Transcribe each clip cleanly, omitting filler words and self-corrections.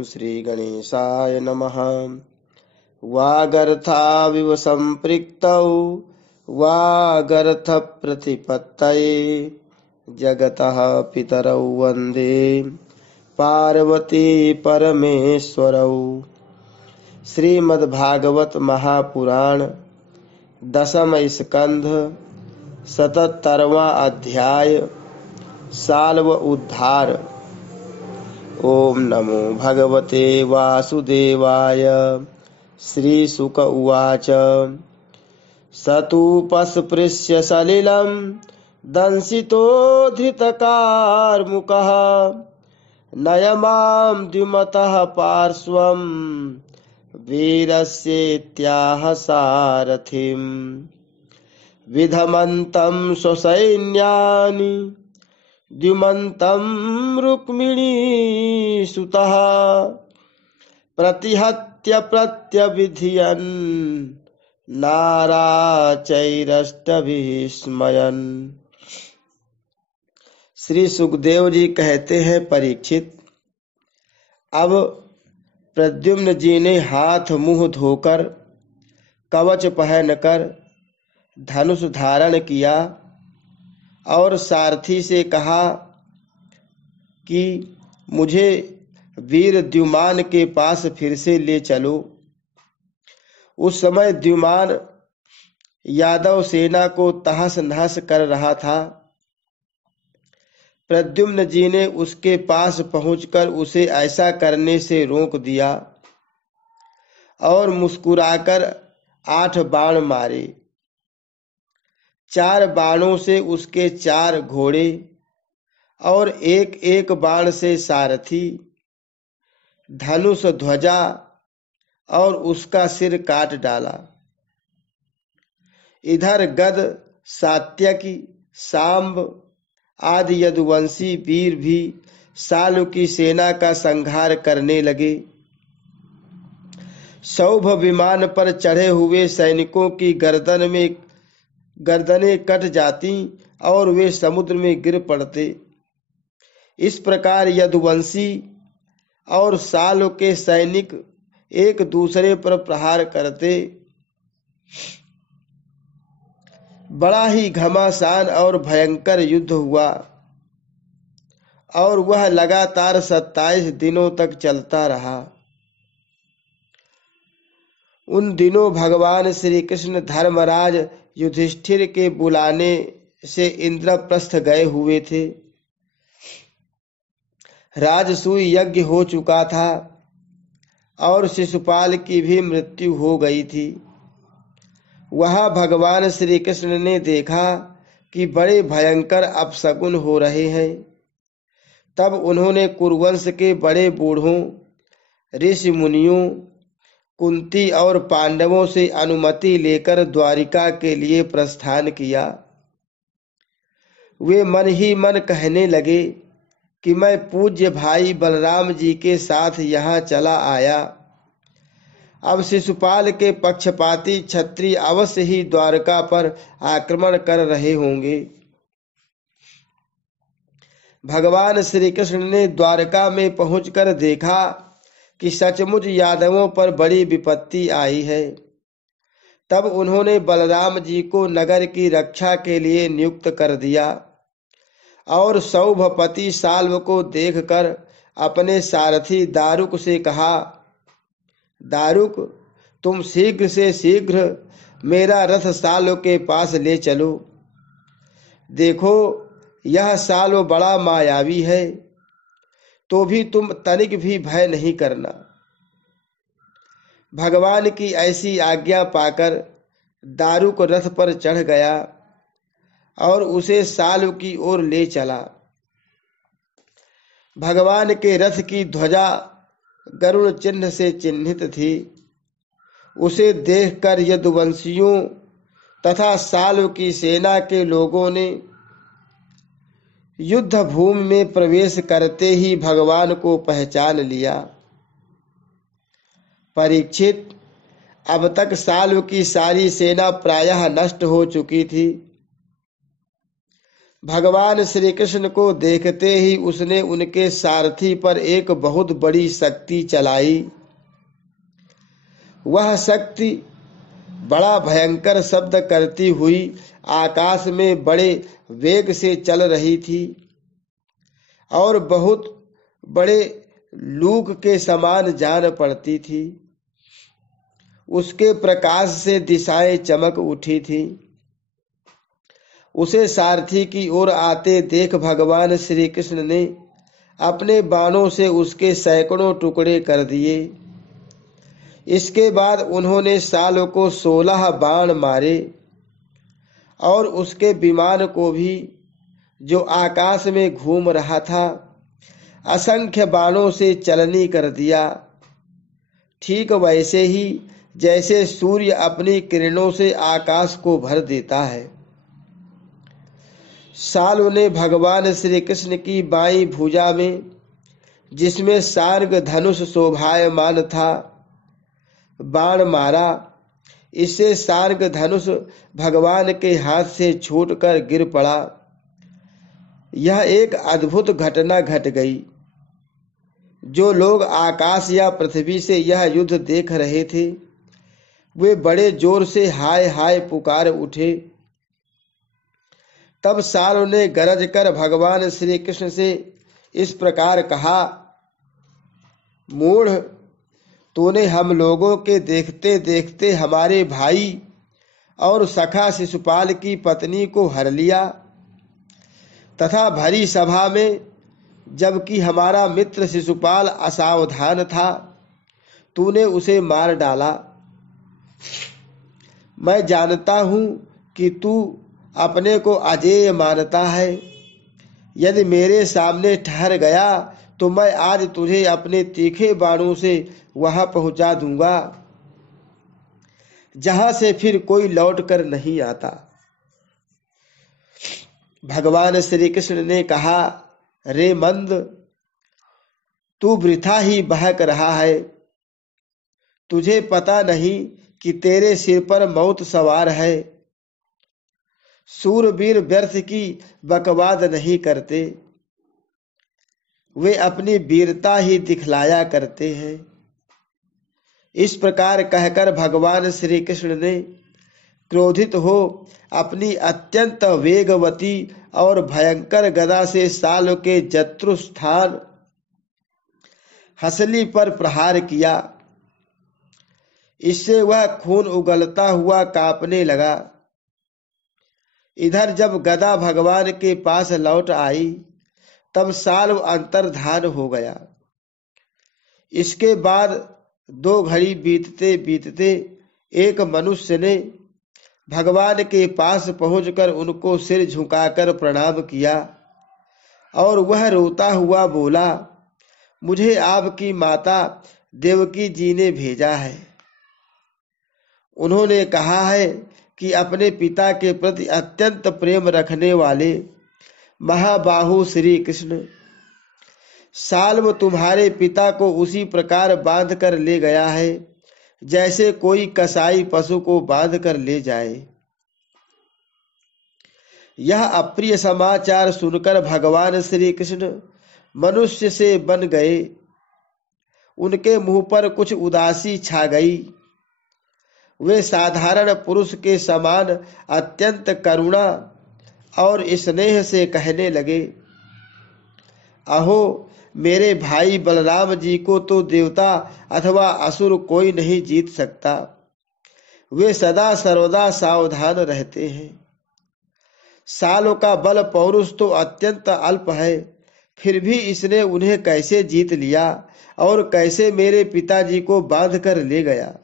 ओम श्री गणेशाय नमः। वागर्थाविव संपृक्तौ वागर्थ प्रतिपत्तये जगतः पितरौ वन्दे पार्वती परमेश्वरौ। श्रीमद्भागवत महापुराण दशम स्कंध 77वां अध्याय साल्व उद्धार। ओम नमो भगवते वासुदेवाय। श्रीशुक उवाच सतूपस्पृश्य सलिलं दंसितो धृतकार्मुकः नयमां द्विमतः पार्श्वं वीरस्येत्याह सारथिम् विधमन्तं स्वसैन्यानि द्युमन्तं रुक्मिणीसुतः प्रतिहत्य प्रत्यभिधियन् नाराचैरष्टभिस्मयन्। श्री सुखदेव जी कहते हैं, परीक्षित, अब प्रद्युम्न जी ने हाथ मुंह धोकर कवच पहनकर धनुष धारण किया और सारथी से कहा कि मुझे वीर द्युमान के पास फिर से ले चलो। उस समय द्युमान यादव सेना को तहस नहस कर रहा था। प्रद्युम्न जी ने उसके पास पहुंचकर उसे ऐसा करने से रोक दिया और मुस्कुराकर 8 बाण मारे। 4 बाणों से उसके 4 घोड़े और एक बाण से सारथी, धनुष, ध्वजा और उसका सिर काट डाला। इधर गद, सात्यकी, सांब आदि यदुवंशी वीर भी सालु की सेना का संहार करने लगे। सौभ विमान पर चढ़े हुए सैनिकों की गर्दनें कट जाती और वे समुद्र में गिर पड़ते। इस प्रकार यदुवंशी और सालु के सैनिक एक दूसरे पर प्रहार करते। बड़ा ही घमासान और भयंकर युद्ध हुआ और वह लगातार 27 दिनों तक चलता रहा। उन दिनों भगवान श्री कृष्ण धर्मराज युधिष्ठिर के बुलाने से इंद्रप्रस्थ गए हुए थे। राजसूय यज्ञ हो चुका था और शिशुपाल की भी मृत्यु हो गई थी। वहां भगवान श्री कृष्ण ने देखा कि बड़े भयंकर अपशकुन हो रहे हैं। तब उन्होंने कुरुवंश के बड़े बूढ़ों, ऋषि मुनियों, कुंती और पांडवों से अनुमति लेकर द्वारिका के लिए प्रस्थान किया। वे मन ही मन कहने लगे कि मैं पूज्य भाई बलराम जी के साथ यहाँ चला आया। अब शिशुपाल के पक्षपाती क्षत्रिय अवश्य ही द्वारका पर आक्रमण कर रहे होंगे। भगवान श्री कृष्ण ने द्वारका में पहुंचकर देखा कि सचमुच यादवों पर बड़ी विपत्ति आई है। तब उन्होंने बलराम जी को नगर की रक्षा के लिए नियुक्त कर दिया और सौभपति साल्व को देखकर अपने सारथी दारुक से कहा, दारुक, तुम शीघ्र से शीघ्र मेरा रथ साल्व के पास ले चलो। देखो, यह साल्व बड़ा मायावी है, तो भी तुम तनिक भी भय नहीं करना। भगवान की ऐसी आज्ञा पाकर दारुक रथ पर चढ़ गया और उसे साल्व की ओर ले चला। भगवान के रथ की ध्वजा गरुड़ चिन्ह से चिन्हित थी। उसे देखकर यदुवंशियों तथा साल्व की सेना के लोगों ने युद्ध भूमि में प्रवेश करते ही भगवान को पहचान लिया। परीक्षित, अब तक साल्व की सारी सेना प्रायः नष्ट हो चुकी थी। भगवान श्री कृष्ण को देखते ही उसने उनके सारथी पर एक बहुत बड़ी शक्ति चलाई। वह शक्ति बड़ा भयंकर शब्द करती हुई आकाश में बड़े वेग से चल रही थी और बहुत बड़े लूक के समान जान पड़ती थी। उसके प्रकाश से दिशाएं चमक उठी थी। उसे सारथी की ओर आते देख भगवान श्री कृष्ण ने अपने बाणों से उसके सैकड़ों टुकड़े कर दिए। इसके बाद उन्होंने साल को 16 बाण मारे और उसके विमान को भी, जो आकाश में घूम रहा था, असंख्य बाणों से चलनी कर दिया। ठीक वैसे ही जैसे सूर्य अपनी किरणों से आकाश को भर देता है। सालों ने भगवान श्री कृष्ण की बाईं भुजा में, जिसमें सार्ग धनुष शोभायमान था, बाण मारा। इससे सार्ग धनुष भगवान के हाथ से छूटकर गिर पड़ा। यह एक अद्भुत घटना घट गई। जो लोग आकाश या पृथ्वी से यह युद्ध देख रहे थे, वे बड़े जोर से हाय हाय पुकार उठे। तब सालों ने गरज कर भगवान श्री कृष्ण से इस प्रकार कहा, मूढ़, तूने हम लोगों के देखते देखते हमारे भाई और सखा शिशुपाल की पत्नी को हर लिया तथा भरी सभा में, जबकि हमारा मित्र शिशुपाल असावधान था, तूने उसे मार डाला। मैं जानता हूं कि तू अपने को अजेय मानता है। यदि मेरे सामने ठहर गया तो मैं आज तुझे अपने तीखे बाणों से वहां पहुंचा दूंगा जहां से फिर कोई लौट कर नहीं आता। भगवान श्री कृष्ण ने कहा, रे मंद, तू वृथा ही बहक रहा है। तुझे पता नहीं कि तेरे सिर पर मौत सवार है। सूरवीर व्यर्थ की बकवाद नहीं करते, वे अपनी वीरता ही दिखलाया करते हैं। इस प्रकार कहकर भगवान श्री कृष्ण ने क्रोधित हो अपनी अत्यंत वेगवती और भयंकर गदा से साल के जत्रुस्थान हसली पर प्रहार किया। इससे वह खून उगलता हुआ कांपने लगा। इधर जब गदा भगवान के पास लौट आई, तब साल अंतर्धान हो गया। इसके बाद 2 घड़ी बीतते बीतते एक मनुष्य ने भगवान के पास पहुंचकर उनको सिर झुकाकर प्रणाम किया और वह रोता हुआ बोला, मुझे आपकी माता देवकी जी ने भेजा है। उन्होंने कहा है कि अपने पिता के प्रति अत्यंत प्रेम रखने वाले महाबाहु श्री कृष्ण साल्व तुम्हारे पिता को उसी प्रकार बांध कर ले गया है जैसे कोई कसाई पशु को बांध कर ले जाए। यह अप्रिय समाचार सुनकर भगवान श्री कृष्ण मनुष्य से बन गए। उनके मुंह पर कुछ उदासी छा गई। वे साधारण पुरुष के समान अत्यंत करुणा और स्नेह से कहने लगे, अहो, मेरे भाई बलराम जी को तो देवता अथवा असुर कोई नहीं जीत सकता। वे सदा सर्वदा सावधान रहते हैं। सालों का बल पौरुष तो अत्यंत अल्प है, फिर भी इसने उन्हें कैसे जीत लिया और कैसे मेरे पिताजी को बांध कर ले गया।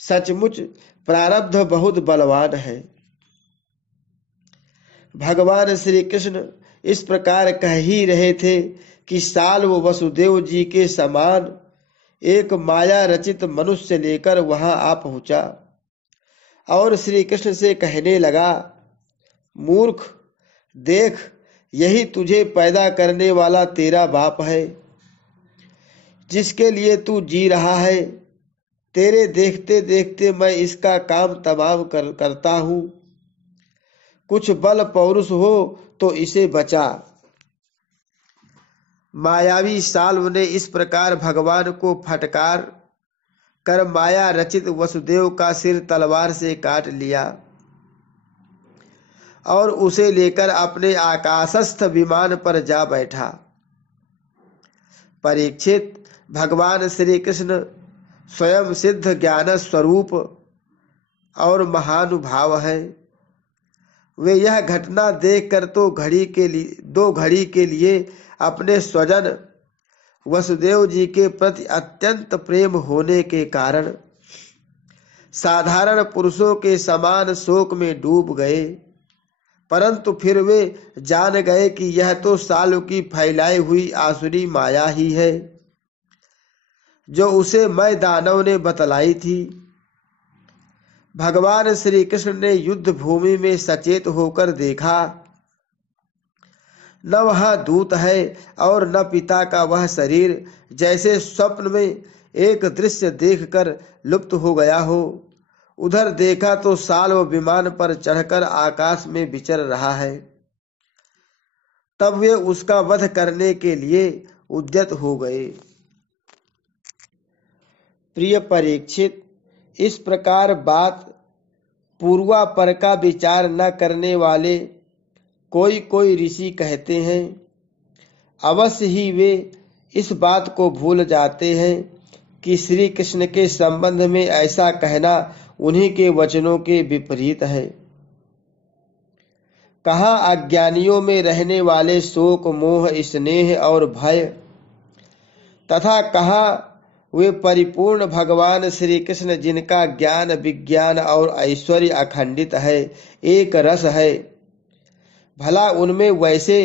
सचमुच प्रारब्ध बहुत बलवान है। भगवान श्री कृष्ण इस प्रकार कह ही रहे थे कि साल्व वसुदेव जी के समान एक माया रचित मनुष्य लेकर वहां आ पहुंचा और श्री कृष्ण से कहने लगा, मूर्ख, देख, यही तुझे पैदा करने वाला तेरा बाप है, जिसके लिए तू जी रहा है। तेरे देखते देखते मैं इसका काम तमाम करता हूं। कुछ बल पौरुष हो तो इसे बचा। मायावी साल्व ने इस प्रकार भगवान को फटकार कर माया रचित वसुदेव का सिर तलवार से काट लिया और उसे लेकर अपने आकाशस्थ विमान पर जा बैठा। परीक्षित, भगवान श्री कृष्ण स्वयं सिद्ध ज्ञान स्वरूप और महानुभाव है। वे यह घटना देखकर दो घड़ी के लिए अपने स्वजन वसुदेव जी के प्रति अत्यंत प्रेम होने के कारण साधारण पुरुषों के समान शोक में डूब गए, परंतु फिर वे जान गए कि यह तो सालों की फैलाई हुई आसुरी माया ही है जो उसे मैं दानव ने बतलाई थी। भगवान श्री कृष्ण ने युद्ध भूमि में सचेत होकर देखा, न वह दूत है और न पिता का वह शरीर, जैसे स्वप्न में एक दृश्य देखकर लुप्त हो गया हो। उधर देखा तो साल्व विमान पर चढ़कर आकाश में विचर रहा है। तब वे उसका वध करने के लिए उद्यत हो गए। प्रिय परीक्षित, इस प्रकार बात पूर्वापर का विचार न करने वाले कोई ऋषि कहते हैं। अवश्य ही वे इस बात को भूल जाते हैं कि श्री कृष्ण के संबंध में ऐसा कहना उन्हीं के वचनों के विपरीत है। कहाँ अज्ञानियों में रहने वाले शोक, मोह, स्नेह और भय तथा कहाँ वे परिपूर्ण भगवान श्री कृष्ण जिनका ज्ञान, विज्ञान और ऐश्वर्य अखंडित है, एक रस है। भला उनमें वैसे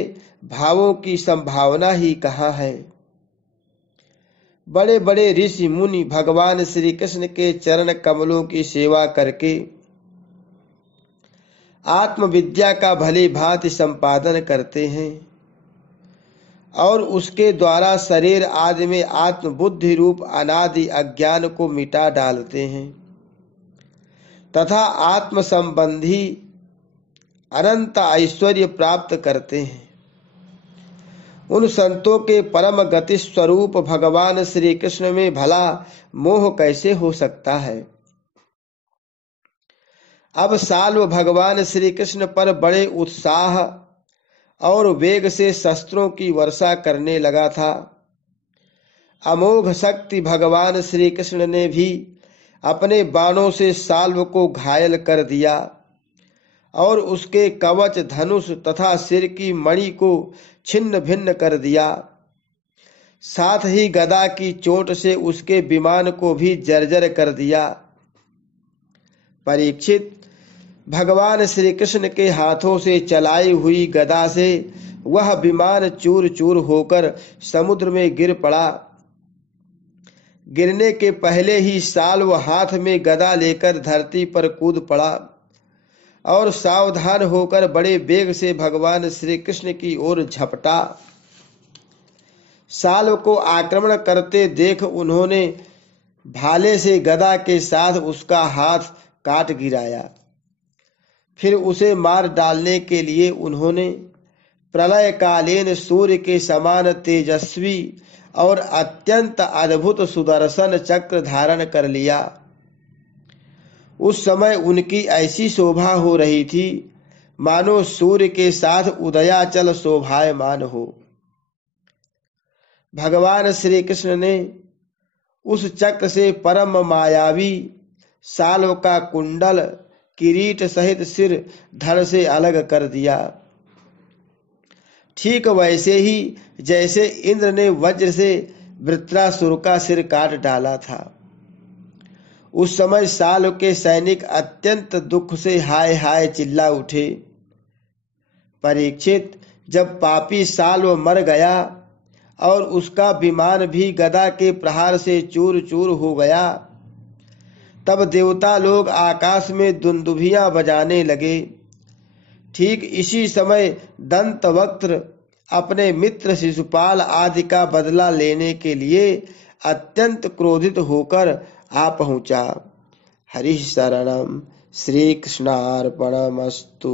भावों की संभावना ही कहाँ है। बड़े बड़े ऋषि मुनि भगवान श्री कृष्ण के चरण कमलों की सेवा करके आत्मविद्या का भली भांति संपादन करते हैं और उसके द्वारा शरीर आदि में आत्मबुद्धि रूप अनादि अज्ञान को मिटा डालते हैं तथा आत्म संबंधी अनंत ऐश्वर्य प्राप्त करते हैं। उन संतों के परम गति स्वरूप भगवान श्री कृष्ण में भला मोह कैसे हो सकता है। अब साल्व भगवान श्री कृष्ण पर बड़े उत्साह और वेग से शस्त्रों की वर्षा करने लगा था। अमोघ शक्ति भगवान श्री कृष्ण ने भी अपने बाणों से साल्व को घायल कर दिया और उसके कवच, धनुष तथा सिर की मणि को छिन्न भिन्न कर दिया। साथ ही गदा की चोट से उसके विमान को भी जर्जर कर दिया। परीक्षित, भगवान श्री कृष्ण के हाथों से चलाई हुई गदा से वह विमान चूर चूर होकर समुद्र में गिर पड़ा। गिरने के पहले ही साल्व हाथ में गदा लेकर धरती पर कूद पड़ा और सावधान होकर बड़े वेग से भगवान श्री कृष्ण की ओर झपटा। साल्व को आक्रमण करते देख उन्होंने भाले से गदा के साथ उसका हाथ काट गिराया। फिर उसे मार डालने के लिए उन्होंने प्रलयकालीन सूर्य के समान तेजस्वी और अत्यंत अद्भुत सुदर्शन चक्र धारण कर लिया। उस समय उनकी ऐसी शोभा हो रही थी मानो सूर्य के साथ उदयाचल शोभायमान हो। भगवान श्री कृष्ण ने उस चक्र से परम मायावी साल्व का कुंडल, किरीट सहित सिर धड़ से अलग कर दिया। ठीक वैसे ही जैसे इंद्र ने वज्र से वृत्रासुर का सिर काट डाला था। उस समय साल्व के सैनिक अत्यंत दुख से हाय हाय चिल्ला उठे। परीक्षित, जब पापी साल्व मर गया और उसका विमान भी गदा के प्रहार से चूर चूर हो गया, तब देवता लोग आकाश में दुंदुभियां बजाने लगे। ठीक इसी समय दंतवक्त्र अपने मित्र शिशुपाल आदि का बदला लेने के लिए अत्यंत क्रोधित होकर आ पहुंचा। हरि शरणम श्री कृष्णार्पणमस्तु।